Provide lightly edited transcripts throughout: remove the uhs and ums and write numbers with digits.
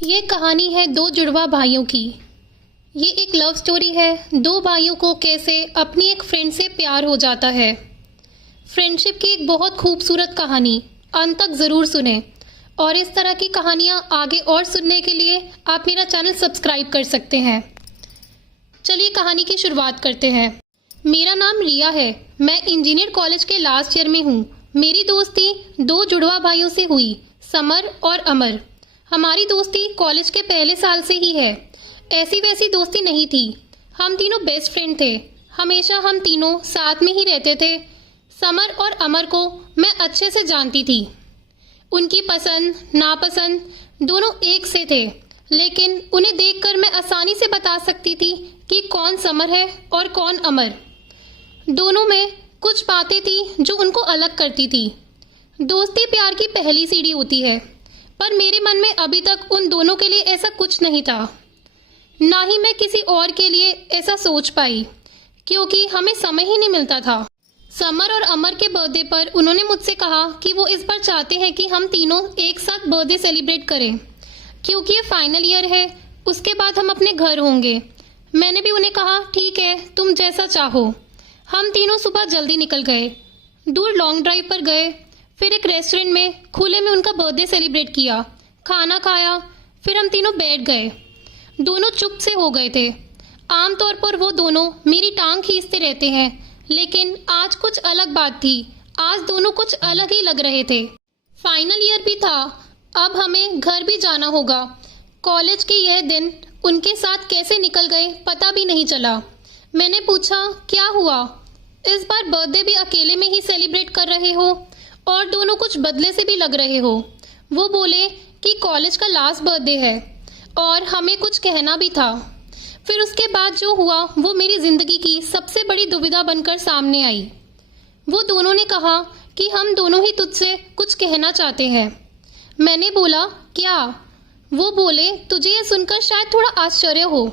ये कहानी है दो जुड़वा भाइयों की। ये एक लव स्टोरी है। दो भाइयों को कैसे अपनी एक फ्रेंड से प्यार हो जाता है। फ्रेंडशिप की एक बहुत खूबसूरत कहानी, अंत तक ज़रूर सुने। और इस तरह की कहानियाँ आगे और सुनने के लिए आप मेरा चैनल सब्सक्राइब कर सकते हैं। चलिए कहानी की शुरुआत करते हैं। मेरा नाम रिया है। मैं इंजीनियर कॉलेज के लास्ट ईयर में हूँ। मेरी दोस्ती दो जुड़वा भाइयों से हुई, समर और अमर। हमारी दोस्ती कॉलेज के पहले साल से ही है। ऐसी वैसी दोस्ती नहीं थी। हम तीनों बेस्ट फ्रेंड थे। हमेशा हम तीनों साथ में ही रहते थे। समर और अमर को मैं अच्छे से जानती थी। उनकी पसंद नापसंद दोनों एक से थे, लेकिन उन्हें देखकर मैं आसानी से बता सकती थी कि कौन समर है और कौन अमर। दोनों में कुछ बातें थी जो उनको अलग करती थी। दोस्ती प्यार की पहली सीढ़ी होती है, पर मेरे मन में अभी तक उन दोनों के लिए ऐसा कुछ नहीं था। ना ही मैं किसी और के लिए ऐसा सोच पाई, क्योंकि हमें समय ही नहीं मिलता था। समर और अमर के बर्थडे पर उन्होंने मुझसे कहा कि वो इस बार चाहते हैं कि हम तीनों एक साथ बर्थडे सेलिब्रेट करें, क्योंकि ये फाइनल ईयर है। उसके बाद हम अपने घर होंगे। मैंने भी उन्हें कहा ठीक है, तुम जैसा चाहो। हम तीनों सुबह जल्दी निकल गए, दूर लॉन्ग ड्राइव पर गए। फिर एक रेस्टोरेंट में खुले में उनका बर्थडे सेलिब्रेट किया, खाना खाया। फिर हम तीनों बैठ गए। दोनों चुप से हो गए थे। आमतौर पर वो दोनों मेरी टांग खींचते रहते हैं, लेकिन आज कुछ अलग बात थी। आज दोनों कुछ अलग ही लग रहे थे। फाइनल ईयर भी था, अब हमें घर भी जाना होगा। कॉलेज के यह दिन उनके साथ कैसे निकल गए पता भी नहीं चला। मैंने पूछा क्या हुआ, इस बार बर्थडे भी अकेले में ही सेलिब्रेट कर रहे हो और दोनों कुछ बदले से भी लग रहे हो। वो बोले कि कॉलेज का लास्ट बर्थडे है और हमें कुछ कहना भी था। फिर उसके बाद जो हुआ वो मेरी जिंदगी की सबसे बड़ी दुविधा बनकर सामने आई। वो दोनों ने कहा कि हम दोनों ही तुझसे कुछ कहना चाहते हैं। मैंने बोला क्या? वो बोले तुझे ये सुनकर शायद थोड़ा आश्चर्य हो,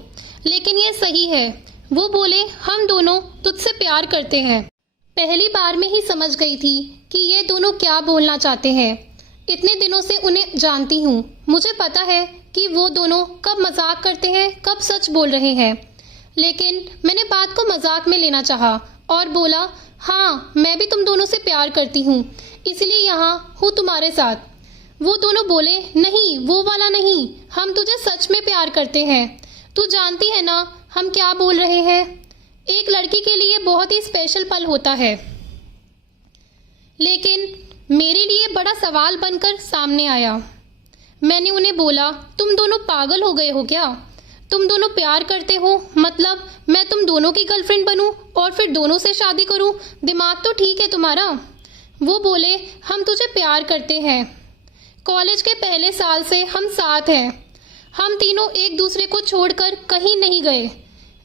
लेकिन ये सही है। वो बोले हम दोनों तुझसे प्यार करते हैं। पहली बार में ही समझ गई थी कि ये दोनों क्या बोलना चाहते हैं। इतने दिनों से उन्हें जानती हूँ, मुझे पता है कि वो दोनों कब मजाक करते हैं, कब सच बोल रहे हैं। लेकिन मैंने बात को मजाक में लेना चाहा और बोला हाँ, मैं भी तुम दोनों से प्यार करती हूँ, इसलिए यहाँ हूँ तुम्हारे साथ। वो दोनों बोले नहीं, वो वाला नहीं, हम तुझे सच में प्यार करते हैं। तू जानती है ना हम क्या बोल रहे हैं। एक लड़की के लिए बहुत ही स्पेशल पल होता है, लेकिन मेरे लिए बड़ा सवाल बनकर सामने आया। मैंने उन्हें बोला तुम दोनों पागल हो गए हो क्या? तुम दोनों प्यार करते हो, मतलब मैं तुम दोनों की गर्लफ्रेंड बनूं और फिर दोनों से शादी करूं? दिमाग तो ठीक है तुम्हारा। वो बोले हम तुझे प्यार करते हैं। कॉलेज के पहले साल से हम साथ हैं। हम तीनों एक दूसरे को छोड़कर कहीं नहीं गए।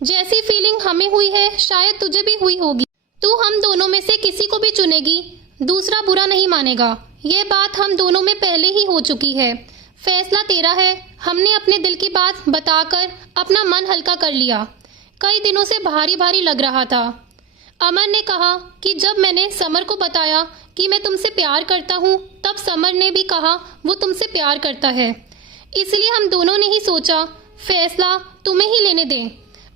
जैसी फीलिंग हमें हुई है शायद तुझे भी हुई होगी। तू हम दोनों में से किसी को भी चुनेगी, दूसरा बुरा नहीं मानेगा। यह बात हम दोनों में पहले ही हो चुकी है। फैसला तेरा है। हमने अपने दिल की बात बताकर अपना मन हल्का कर लिया। कई दिनों से भारी भारी लग रहा था। अमर ने कहा कि जब मैंने समर को बताया कि मैं तुमसे प्यार करता हूँ, तब समर ने भी कहा वो तुमसे प्यार करता है। इसलिए हम दोनों ने ही सोचा फैसला तुम्हें ही लेने दें।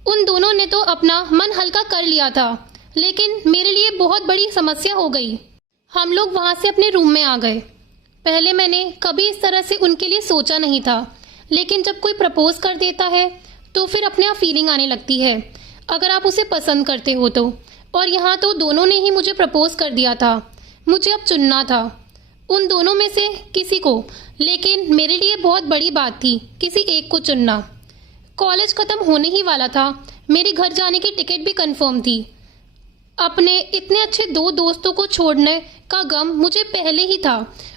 उन दोनों ने तो अपना मन हल्का कर लिया था, लेकिन मेरे लिए बहुत बड़ी समस्या हो गई। हम लोग वहाँ से अपने रूम में आ गए। पहले मैंने कभी इस तरह से उनके लिए सोचा नहीं था, लेकिन जब कोई प्रपोज कर देता है तो फिर अपने आप फीलिंग आने लगती है, अगर आप उसे पसंद करते हो तो। और यहाँ तो दोनों ने ही मुझे प्रपोज कर दिया था। मुझे अब चुनना था उन दोनों में से किसी को, लेकिन मेरे लिए बहुत बड़ी बात थी किसी एक को चुनना। कॉलेज खत्म होने ही वाला था। मेरे घर जाने की टिकट भी कंफर्म थी। अपने इतने अच्छे दो दोस्तों को छोड़ने का गम मुझे पहले ही था,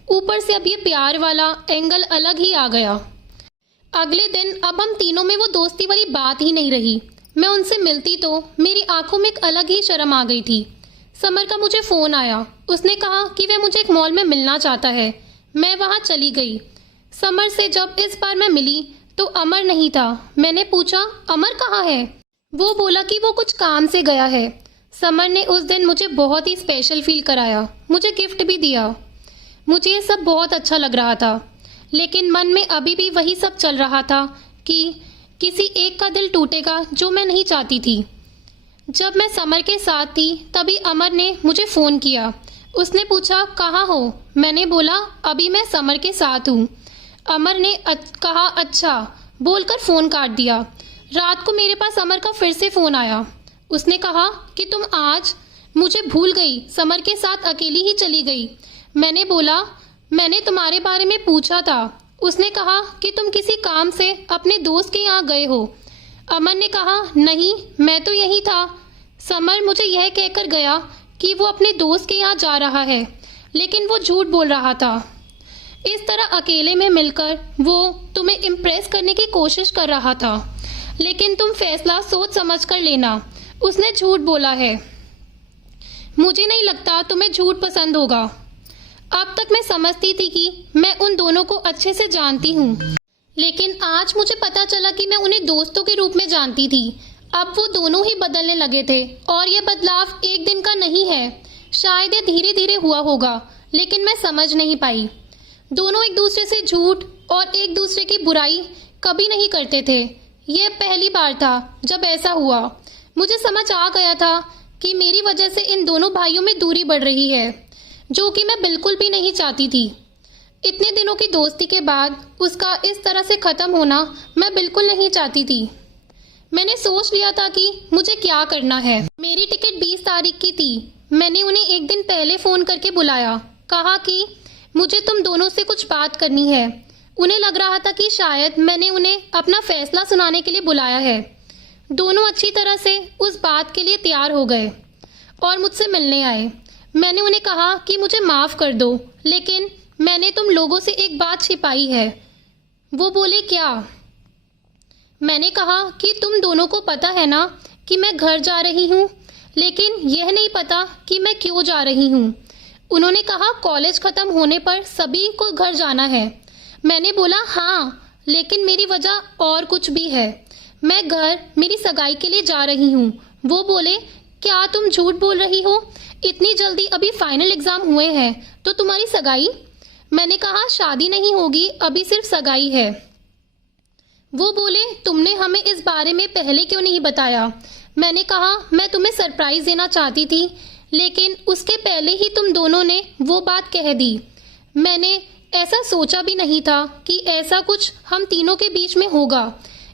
ऊपर से अब ये प्यार वाला एंगल अलग ही आ गया। अगले दिन अब हम तीनों में वो दोस्ती वाली बात ही नहीं रही। मैं उनसे मिलती तो मेरी आंखों में एक अलग ही शर्म आ गई थी। समर का मुझे फ़ोन आया। उसने कहा कि वह मुझे एक मॉल में मिलना चाहता है। मैं वहाँ चली गई। समर से जब इस बार मैं मिली तो अमर नहीं था। मैंने पूछा अमर कहाँ है? वो बोला कि वो कुछ काम से गया है। समर ने उस दिन मुझे बहुत ही स्पेशल फील कराया, मुझे गिफ्ट भी दिया। मुझे ये सब बहुत अच्छा लग रहा था। लेकिन मन में अभी भी वही सब चल रहा था कि किसी एक का दिल टूटेगा जो मैं नहीं चाहती थी। जब मैं समर के साथ थी तभी अमर ने मुझे फ़ोन किया। उसने पूछा कहाँ हो? मैंने बोला अभी मैं समर के साथ हूँ। अमर ने कहा अच्छा बोलकर फ़ोन काट दिया। रात को मेरे पास अमर का फिर से फ़ोन आया। उसने कहा कि तुम आज मुझे भूल गई, समर के साथ अकेली ही चली गई। मैंने बोला मैंने तुम्हारे बारे में पूछा था। उसने कहा कि तुम किसी काम से अपने दोस्त के यहाँ गए हो। अमर ने कहा नहीं, मैं तो यहीं था। समर मुझे यह कहकर गया कि वो अपने दोस्त के यहाँ जा रहा है, लेकिन वो झूठ बोल रहा था। इस तरह अकेले में मिलकर वो तुम्हें इम्प्रेस करने की कोशिश कर रहा था, लेकिन तुम फैसला सोच समझ कर लेना। उसने झूठ बोला है। मुझे नहीं लगता तुम्हें झूठ पसंद होगा। अब तक मैं समझती थी कि मैं उन दोनों को अच्छे से जानती हूँ, लेकिन आज मुझे पता चला कि मैं उन्हें दोस्तों के रूप में जानती थी। अब वो दोनों ही बदलने लगे थे और यह बदलाव एक दिन का नहीं है। शायद ये धीरे धीरे हुआ होगा, लेकिन मैं समझ नहीं पाई। दोनों एक दूसरे से झूठ और एक दूसरे की बुराई कभी नहीं करते थे। यह पहली बार था जब ऐसा हुआ। मुझे समझ आ गया था कि मेरी वजह से इन दोनों भाइयों में दूरी बढ़ रही है, जो कि मैं बिल्कुल भी नहीं चाहती थी। इतने दिनों की दोस्ती के बाद उसका इस तरह से ख़त्म होना मैं बिल्कुल नहीं चाहती थी। मैंने सोच लिया था कि मुझे क्या करना है। मेरी टिकट 20 तारीख की थी। मैंने उन्हें एक दिन पहले फ़ोन करके बुलाया, कहा कि मुझे तुम दोनों से कुछ बात करनी है। उन्हें लग रहा था कि शायद मैंने उन्हें अपना फैसला सुनाने के लिए बुलाया है। दोनों अच्छी तरह से उस बात के लिए तैयार हो गए और मुझसे मिलने आए। मैंने उन्हें कहा कि मुझे माफ़ कर दो, लेकिन मैंने तुम लोगों से एक बात छिपाई है। वो बोले क्या? मैंने कहा कि तुम दोनों को पता है ना कि मैं घर जा रही हूँ, लेकिन यह नहीं पता कि मैं क्यों जा रही हूँ। उन्होंने कहा कॉलेज ख़त्म होने पर सभी को घर जाना है। मैंने बोला हाँ, लेकिन मेरी वजह और कुछ भी है। मैं घर मेरी सगाई के लिए जा रही हूँ। वो बोले क्या तुम झूठ बोल रही हो? इतनी जल्दी? अभी फाइनल एग्ज़ाम हुए हैं तो तुम्हारी सगाई? मैंने कहा शादी नहीं होगी, अभी सिर्फ सगाई है। वो बोले तुमने हमें इस बारे में पहले क्यों नहीं बताया? मैंने कहा मैं तुम्हें सरप्राइज़ देना चाहती थी, लेकिन उसके पहले ही तुम दोनों ने वो बात कह दी। मैंने ऐसा सोचा भी नहीं था कि ऐसा कुछ हम तीनों के बीच में होगा,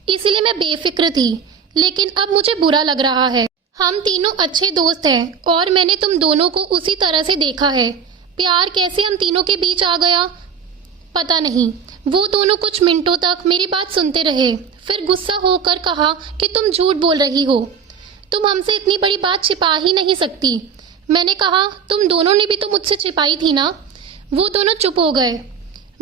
इसलिए मैं बेफिक्र थी। लेकिन अब मुझे बुरा लग रहा है। हम तीनों अच्छे दोस्त हैं और मैंने तुम दोनों को उसी तरह से देखा है। प्यार कैसे हम तीनों के बीच आ गया पता नहीं। वो दोनों कुछ मिनटों तक मेरी बात सुनते रहे, फिर गुस्सा होकर कहा कि तुम झूठ बोल रही हो, तुम हमसे इतनी बड़ी बात छिपा ही नहीं सकती। मैंने कहा तुम दोनों ने भी तो मुझसे छिपाई थी ना। वो दोनों चुप हो गए।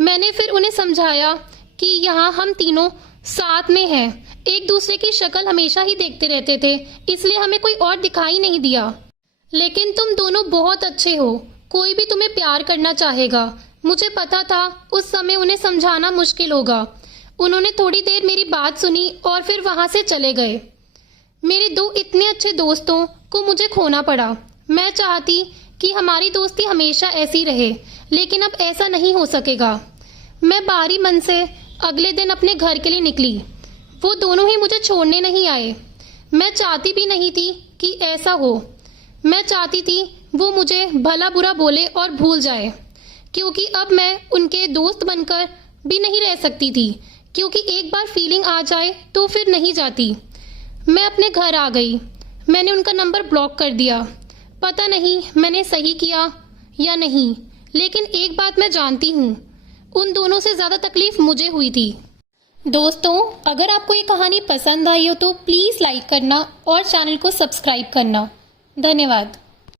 मैंने फिर उन्हें समझाया कि यहाँ हम तीनों साथ में हैं, एक दूसरे की शक्ल हमेशा ही देखते रहते थे, इसलिए हमें कोई और दिखाई नहीं दिया। लेकिन तुम दोनों बहुत अच्छे हो, कोई भी तुम्हें प्यार करना चाहेगा। मुझे पता था उस समय उन्हें समझाना मुश्किल होगा। उन्होंने थोड़ी देर मेरी बात सुनी और फिर वहाँ से चले गए। मेरे दो इतने अच्छे दोस्तों को मुझे खोना पड़ा। मैं चाहती कि हमारी दोस्ती हमेशा ऐसी रहे, लेकिन अब ऐसा नहीं हो सकेगा। मैं बाहरी मन से अगले दिन अपने घर के लिए निकली। वो दोनों ही मुझे छोड़ने नहीं आए। मैं चाहती भी नहीं थी कि ऐसा हो। मैं चाहती थी वो मुझे भला बुरा बोले और भूल जाए, क्योंकि अब मैं उनके दोस्त बनकर भी नहीं रह सकती थी, क्योंकि एक बार फीलिंग आ जाए तो फिर नहीं जाती। मैं अपने घर आ गई। मैंने उनका नंबर ब्लॉक कर दिया। पता नहीं मैंने सही किया या नहीं, लेकिन एक बात मैं जानती हूँ, उन दोनों से ज़्यादा तकलीफ मुझे हुई थी। दोस्तों, अगर आपको ये कहानी पसंद आई हो तो प्लीज़ लाइक करना और चैनल को सब्सक्राइब करना। धन्यवाद।